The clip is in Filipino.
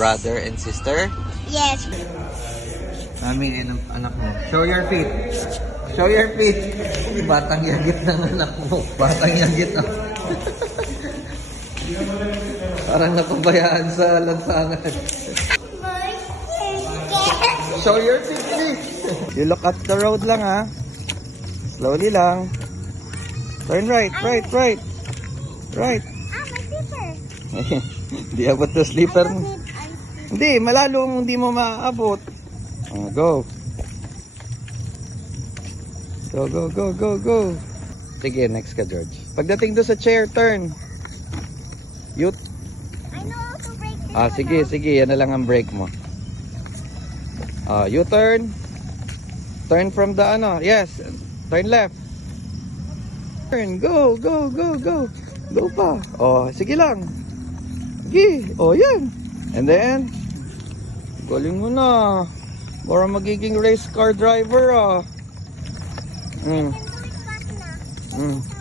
brother and sister? Yes. Mami, anak mo. Show your feet. Show your feet. Batang yagit ng anak mo. Batang yagit ng... Parang napabayaan sa lansangan. Show your feet, please. You look at the road lang, ha? Slowly lang. Turn right, right, right. Right. Ah, my slipper. Hindi abot na slipper mo. Hindi, malalong hindi mo maaabot. Go. Go, go, go, go, go. Sige, next ka, George. Pagdating doon sa chair, turn. You... I know how to break this. sige, sige. Yan na lang ang brake mo. You turn. Turn from the yes. Turn left. Turn. Go, go, go, go. Go pa. Sige lang. Sige. Yan. And then, galing mo na. Para magiging race car driver, I can do it fast na.